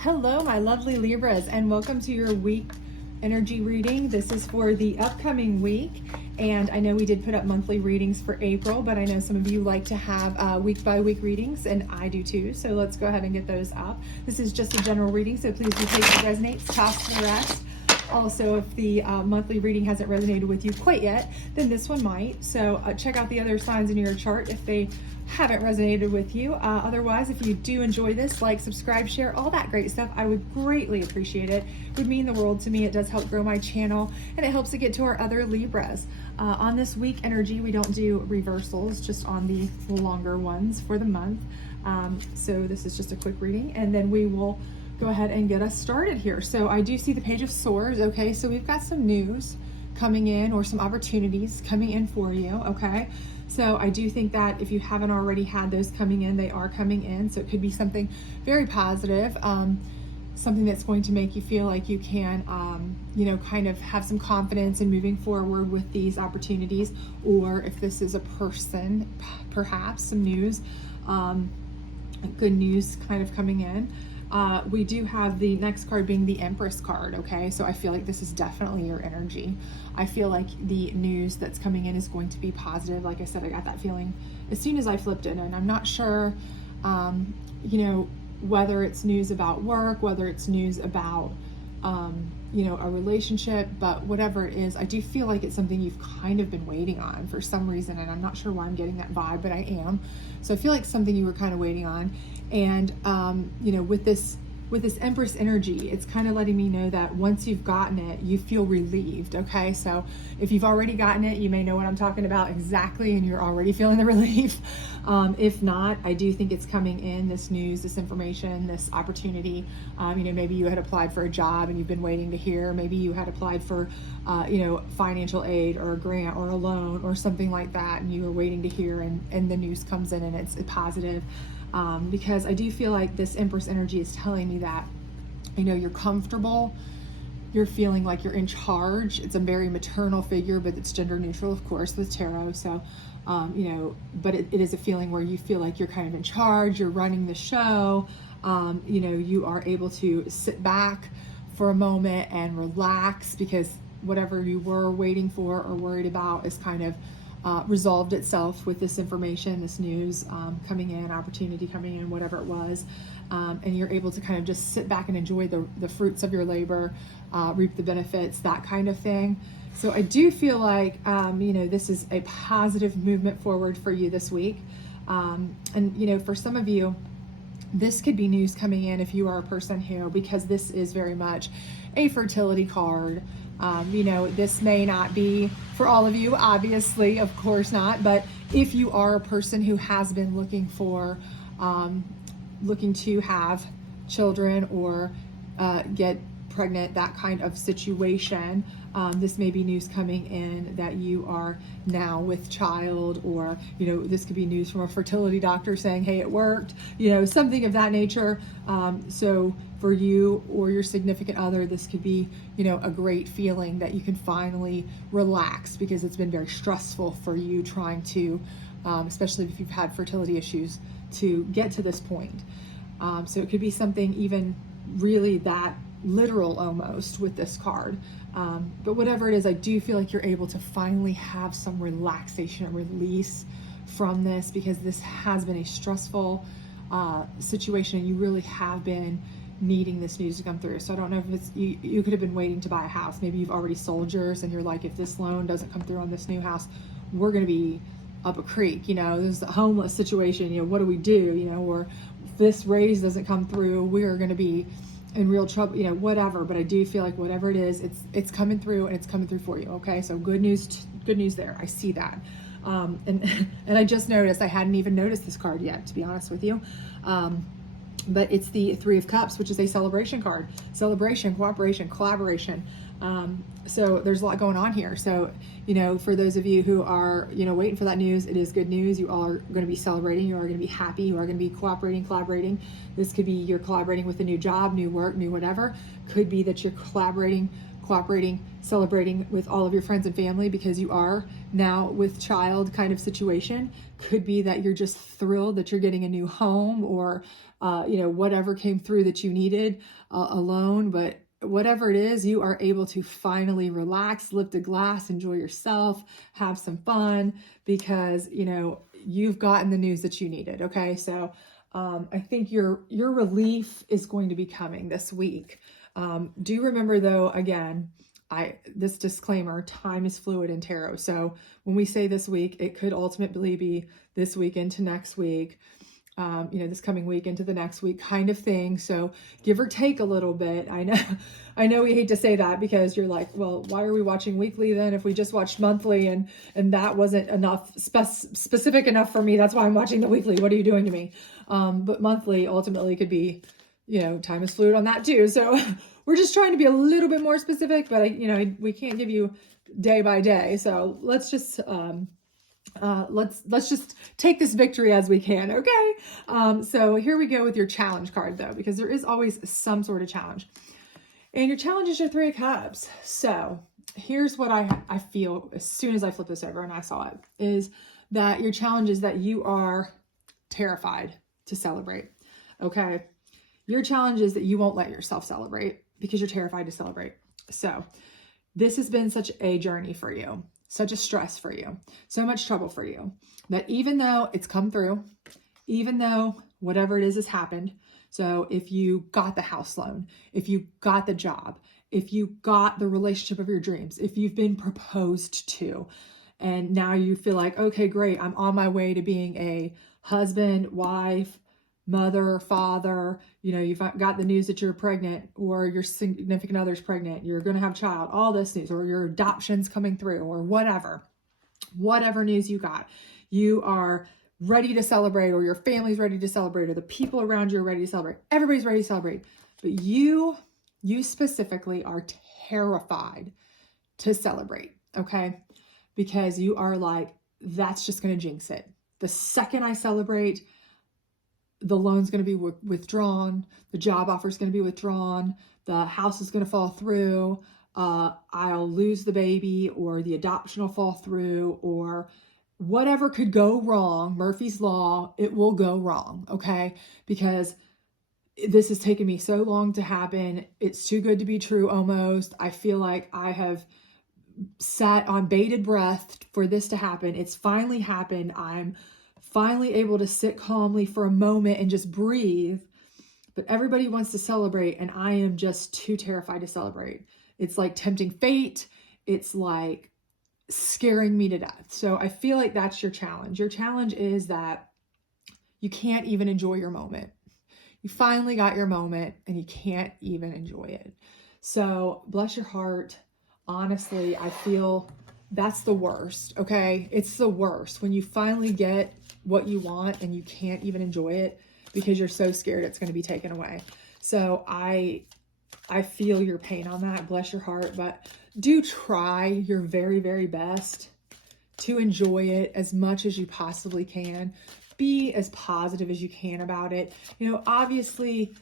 Hello, my lovely Libras, and welcome to your week energy reading. This is for the upcoming week, and I know we did put up monthly readings for April, but I know some of you like to have week-by-week readings, and I do too, so let's go ahead and get those up. This is just a general reading, so please do take what resonates, toss the rest. Also, if the monthly reading hasn't resonated with you quite yet, then this one might. So check out the other signs in your chart if they haven't resonated with you. Otherwise, if you do enjoy this, like, subscribe, share, all that great stuff, I would greatly appreciate it. It would mean the world to me. It does help grow my channel, and it helps to get to our other Libras. On this week energy, we don't do reversals, just on the longer ones for the month. So this is just a quick reading, and then we will go ahead and get us started here. So I do see the Page of Swords. Okay, so we've got some news coming in, or some opportunities coming in for you. Okay, so I do think that if you haven't already had those coming in, they are coming in. So it could be something very positive, something that's going to make you feel like you can, kind of have some confidence in moving forward with these opportunities. Or if this is a person, perhaps some news, good news kind of coming in. We do have the next card being the Empress card, okay? So I feel like this is definitely your energy. I feel like the news that's coming in is going to be positive. Like I said, I got that feeling as soon as I flipped it, and I'm not sure, whether it's news about work, whether it's news about, a relationship, but whatever it is, I do feel like it's something you've kind of been waiting on for some reason, and I'm not sure why I'm getting that vibe, but I am. So I feel like something you were kind of waiting on. And, with this Empress energy, it's kind of letting me know that once you've gotten it, you feel relieved, okay? So if you've already gotten it, you may know what I'm talking about exactly, and you're already feeling the relief. If not, I do think it's coming in, this news, this information, this opportunity. Maybe you had applied for a job and you've been waiting to hear. Maybe you had applied for, financial aid or a grant or a loan or something like that, and you were waiting to hear, and the news comes in and it's positive. Because I do feel like this Empress energy is telling me that, you're comfortable, you're feeling like you're in charge. It's a very maternal figure, but it's gender neutral, of course, with tarot. So, but it is a feeling where you feel like you're kind of in charge, you're running the show. You are able to sit back for a moment and relax, because whatever you were waiting for or worried about is kind of resolved itself with this information, this news coming in, opportunity coming in, whatever it was. And you're able to kind of just sit back and enjoy the fruits of your labor, reap the benefits, that kind of thing. So I do feel like, this is a positive movement forward for you this week. And, for some of you, this could be news coming in if you are a person who, because this is very much a fertility card. This may not be for all of you, obviously, of course not, but if you are a person who has been looking to have children or get pregnant, that kind of situation, this may be news coming in that you are now with child, or, this could be news from a fertility doctor saying, hey, it worked, something of that nature. So for you or your significant other, this could be, a great feeling that you can finally relax, because it's been very stressful for you trying to, especially if you've had fertility issues, to get to this point. So it could be something even really that literal almost with this card. But whatever it is, I do feel like you're able to finally have some relaxation and release from this, because this has been a stressful situation, and you really have been needing this news to come through. So I don't know if it's you could have been waiting to buy a house. Maybe you've already sold yours, and you're like, if this loan doesn't come through on this new house, we're going to be up a creek. This is a homeless situation. What do we do? Or if this raise doesn't come through, we're going to be in real trouble, whatever. But I do feel like whatever it is, it's coming through, and it's coming through for you. Okay, so good news there. I see that. And I just noticed, I hadn't even noticed this card yet, to be honest with you. But it's the Three of Cups, which is a celebration card. Celebration, cooperation, collaboration. So there's a lot going on here. So, for those of you who are, waiting for that news, it is good news. You all are going to be celebrating. You are going to be happy. You are going to be cooperating, collaborating. This could be you're collaborating with a new job, new work, new whatever. Could be that you're collaborating, cooperating, celebrating with all of your friends and family because you are now with child kind of situation. Could be that you're just thrilled that you're getting a new home, or whatever came through that you needed alone. But whatever it is, you are able to finally relax, lift a glass, enjoy yourself, have some fun, because, you've gotten the news that you needed. Okay. So I think your relief is going to be coming this week. Do remember, though, again, this disclaimer, time is fluid in tarot. So when we say this week, it could ultimately be this week into next week, this coming week into the next week kind of thing. So give or take a little bit. I know we hate to say that, because you're like, well, why are we watching weekly then if we just watched monthly, and that wasn't enough specific enough for me? That's why I'm watching the weekly. What are you doing to me? But monthly ultimately could be, time is fluid on that too. So we're just trying to be a little bit more specific, but we can't give you day by day. So let's just, let's just take this victory as we can. Okay. So here we go with your challenge card, though, because there is always some sort of challenge, and your challenge is your 3 of Cups. So here's what I feel as soon as I flip this over and I saw it, is that your challenge is that you are terrified to celebrate. Okay. Your challenge is that you won't let yourself celebrate because you're terrified to celebrate. So this has been such a journey for you, such a stress for you, so much trouble for you, that even though it's come through, even though whatever it is has happened, so if you got the house loan, if you got the job, if you got the relationship of your dreams, if you've been proposed to, and now you feel like, okay, great, I'm on my way to being a husband, wife, mother, father, you've got the news that you're pregnant, or your significant other's pregnant, you're going to have a child, all this news, or your adoption's coming through, or whatever news you got, you are ready to celebrate, or your family's ready to celebrate, or the people around you are ready to celebrate. Everybody's ready to celebrate. But you specifically are terrified to celebrate. Okay. Because you are like, that's just going to jinx it. The second I celebrate, the loan's going to be withdrawn. The job offer is going to be withdrawn. The house is going to fall through. I'll lose the baby, or the adoption will fall through, or whatever could go wrong. Murphy's Law, it will go wrong. Okay. Because this has taken me so long to happen. It's too good to be true almost. I feel like I have sat on bated breath for this to happen. It's finally happened. I'm finally able to sit calmly for a moment and just breathe. But everybody wants to celebrate, and I am just too terrified to celebrate. It's like tempting fate. It's like scaring me to death. So I feel like that's your challenge. Your challenge is that you can't even enjoy your moment. You finally got your moment and you can't even enjoy it. So bless your heart. Honestly, I feel that's the worst. Okay. It's the worst when you finally get what you want and you can't even enjoy it because you're so scared it's going to be taken away. So I feel your pain on that. Bless your heart, but do try your very, very best to enjoy it as much as you possibly can. Be as positive as you can about it. Obviously,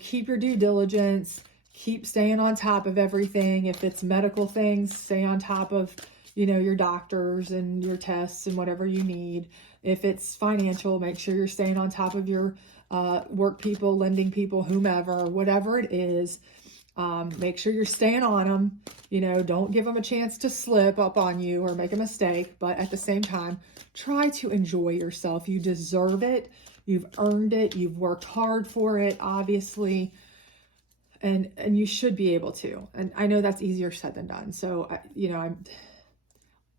keep your due diligence, keep staying on top of everything. If it's medical things, stay on top of, your doctors and your tests and whatever you need. If it's financial, make sure you're staying on top of your work people, lending people, whomever, whatever it is. Make sure you're staying on them. Don't give them a chance to slip up on you or make a mistake. But at the same time, try to enjoy yourself. You deserve it. You've earned it. You've worked hard for it, obviously. And you should be able to. And I know that's easier said than done. So,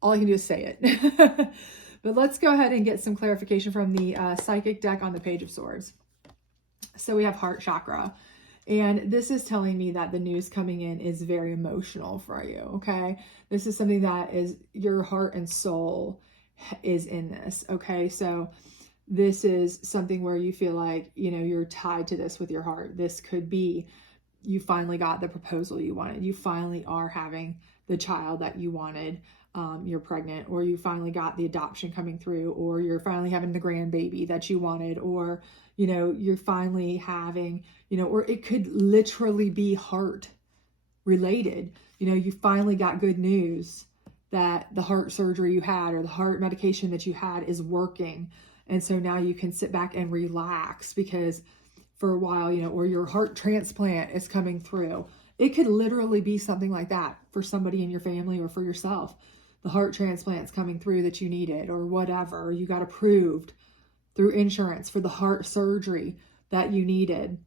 all I can do is say it. But let's go ahead and get some clarification from the psychic deck on the Page of Swords. So we have heart chakra. And this is telling me that the news coming in is very emotional for you, okay? This is something that is your heart and soul is in this, okay? So this is something where you feel like, you're tied to this with your heart. This could be you finally got the proposal you wanted. You finally are having the child that you wanted. You're pregnant, or you finally got the adoption coming through, or you're finally having the grandbaby that you wanted, or you're finally having, or it could literally be heart related. You finally got good news that the heart surgery you had or the heart medication that you had is working. And so now you can sit back and relax because for a while, or your heart transplant is coming through. It could literally be something like that for somebody in your family or for yourself. The heart transplant's coming through that you needed or whatever. You got approved through insurance for the heart surgery that you needed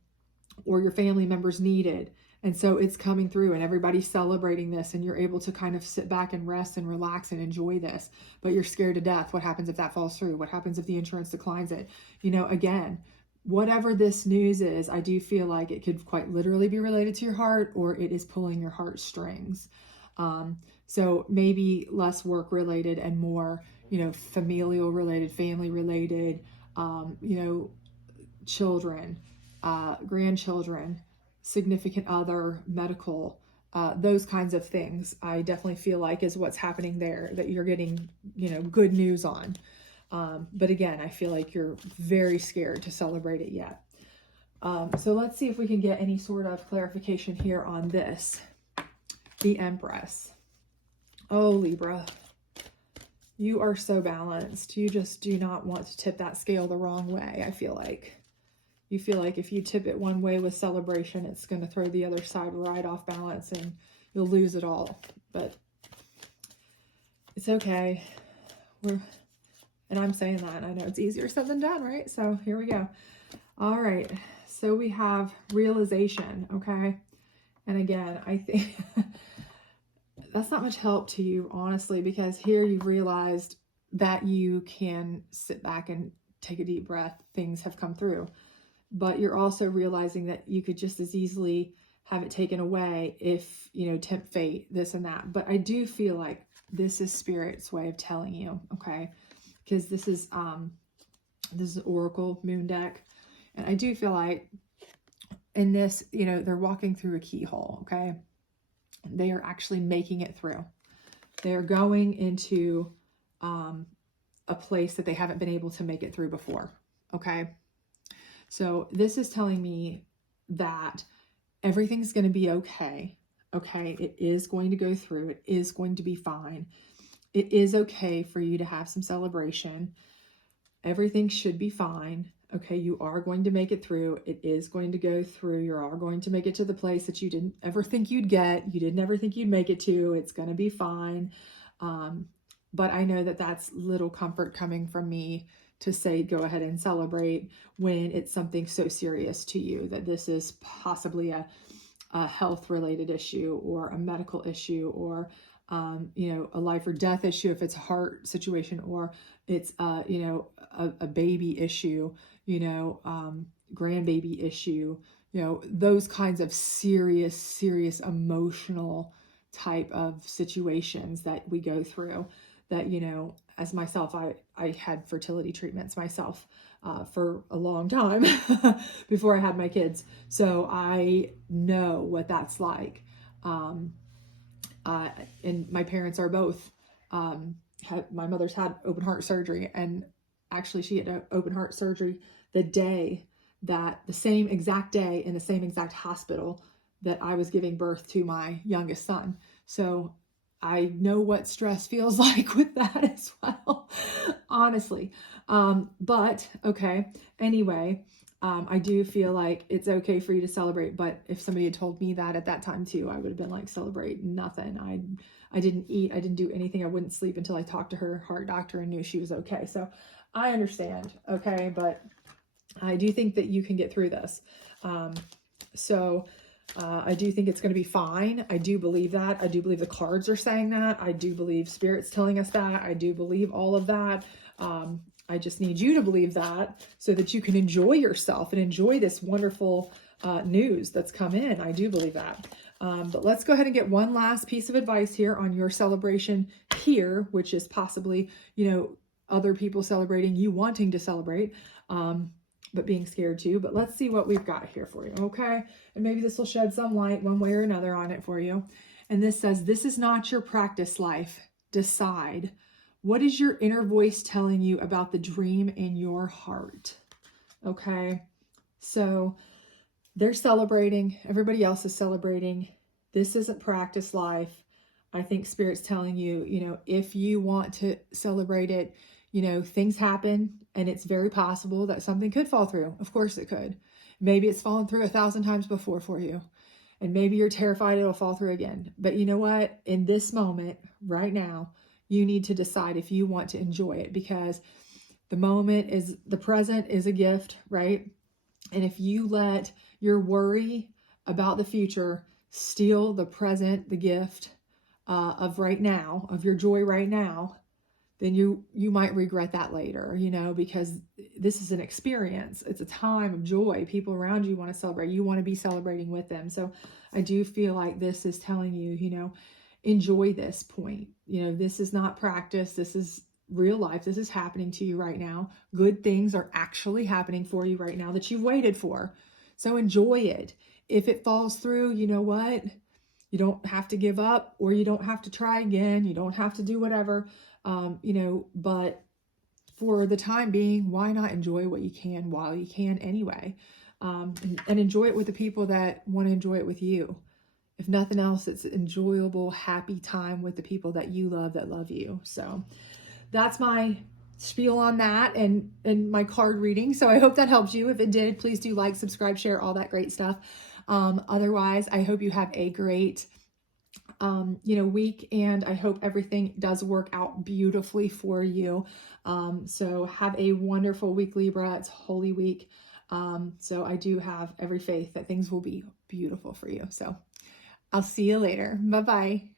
or your family members needed. And so it's coming through and everybody's celebrating this and you're able to kind of sit back and rest and relax and enjoy this. But you're scared to death. What happens if that falls through? What happens if the insurance declines it? Again, whatever this news is, I do feel like it could quite literally be related to your heart or it is pulling your heartstrings. So maybe less work related and more, familial related, family related, children, grandchildren, significant other, medical, those kinds of things. I definitely feel like is what's happening there that you're getting, good news on. But again, I feel like you're very scared to celebrate it yet. So let's see if we can get any sort of clarification here on this. The Empress. Oh, Libra, you are so balanced. You just do not want to tip that scale the wrong way, I feel like. You feel like if you tip it one way with celebration, it's going to throw the other side right off balance and you'll lose it all. But it's okay. And I'm saying that. I know it's easier said than done, right? So here we go. All right. So we have realization, okay? And again, I think that's not much help to you, honestly, because here you've realized that you can sit back and take a deep breath. Things have come through. But you're also realizing that you could just as easily have it taken away if, tempt fate, this and that. But I do feel like this is Spirit's way of telling you, okay? Because this is Oracle Moon deck. And I do feel like in this, they're walking through a keyhole, okay? They are actually making it through. They're going into a place that they haven't been able to make it through before, okay? So this is telling me that everything's going to be okay. Okay. It is going to go through. It is going to be fine. It is okay for you to have some celebration. Everything should be fine. Okay. You are going to make it through. It is going to go through. You are going to make it to the place that you didn't ever think you'd get. You didn't ever think you'd make it to. It's going to be fine. But I know that that's little comfort coming from me to say, go ahead and celebrate when it's something so serious to you, that this is possibly a health related issue or a medical issue or, a life or death issue, if it's a heart situation, or it's, a baby issue, grandbaby issue, those kinds of serious emotional type of situations that we go through that, as myself, I had fertility treatments myself for a long time before I had my kids. So I know what that's like. And my parents are both, my mother's had open heart surgery, and actually she had open heart surgery the same exact day in the same exact hospital that I was giving birth to my youngest son. So I know what stress feels like with that as well, honestly. But okay. Anyway, I do feel like it's okay for you to celebrate, but if somebody had told me that at that time too, I would have been like, celebrate nothing. I didn't eat. I didn't do anything. I wouldn't sleep until I talked to her heart doctor and knew she was okay. So I understand. Okay. But I do think that you can get through this. I do think it's going to be fine. I do believe that. I do believe the cards are saying that. I do believe Spirit's telling us that. I do believe all of that. I just need you to believe that so that you can enjoy yourself and enjoy this wonderful news that's come in. I do believe that. But let's go ahead and get one last piece of advice here on your celebration here, which is possibly, other people celebrating, you wanting to celebrate. But being scared too. But let's see what we've got here for you, okay? And maybe this will shed some light one way or another on it for you. And this says, this is not your practice life. Decide. What is your inner voice telling you about the dream in your heart? Okay? So they're celebrating. Everybody else is celebrating. This isn't practice life. I think Spirit's telling you, if you want to celebrate it, You know, things happen, and it's very possible that something could fall through. Of course it could. Maybe it's fallen through 1,000 times before for you. And maybe you're terrified it'll fall through again. But you know what? In this moment, right now, you need to decide if you want to enjoy it, because the present is a gift, right? And if you let your worry about the future steal the present, the gift of right now, of your joy right now, then you might regret that later, you know, because this is an experience. It's a time of joy. People around you want to celebrate. You want to be celebrating with them. So I do feel like this is telling you, you know, enjoy this point. You know, this is not practice. This is real life. This is happening to you right now. Good things are actually happening for you right now that you've waited for. So enjoy it. If it falls through, you know what? You don't have to give up, or you don't have to try again. You don't have to do whatever, you know, but for the time being, why not enjoy what you can while you can anyway? And enjoy it with the people that want to enjoy it with you. If nothing else, it's enjoyable, happy time with the people that you love, that love you. So that's my spiel on that, and my card reading. So I hope that helped you. If it did, please do like, subscribe, share, all that great stuff. Otherwise, I hope you have a great you know, week, and I hope everything does work out beautifully for you. So have a wonderful week, Libra. It's Holy Week. So I do have every faith that things will be beautiful for you. So I'll see you later. Bye-bye.